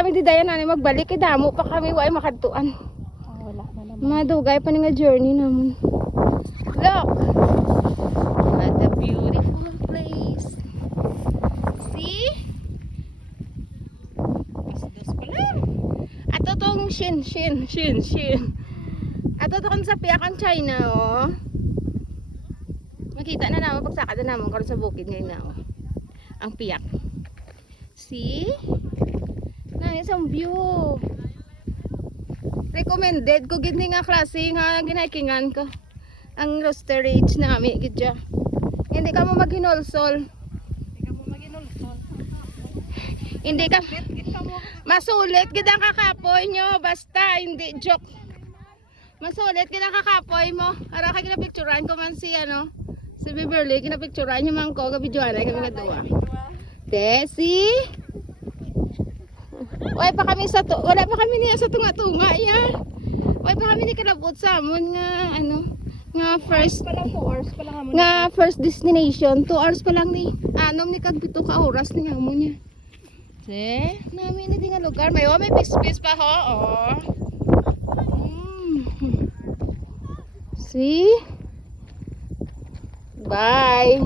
Kami di dayan na magbalik, damo pa kami, way makadtuan. Wala na naman. Madugay pa nga journey naman. Look! What a beautiful place. See? Dos pala. Ato tong Shin. Ato tong sa Piakan, China, oh. Makita na naman pagsakad na naman karon sa bukid ngayon na, oh. Ang Piak. See? Nice ang view. Recommended ko gid nga klase nga ginaikingan ko. Ang rosterage na kami gidya. Hindi ka mo maghinolsol. Hindi ka masulit gid ang kakapoy nyo basta hindi joke. Masulit gid ang kakapoy mo. Ara kay ginapicturean ko man si ano, si Beverly ginapicturean niya man ko gabi joan ay kami kadua. Desi. Wala pa kami niya sa tunga-tunga ya. Wala pa kami ni kalabot sa amon nga ano, nga first pa lang 2 hours pa lang amo. nga first destination. 2 hours pa lang ni. Anom ni kag 7 ka oras ni amo niya. Se, namin ni nga lugar. May pispis pa ho. Oh. See? Bye.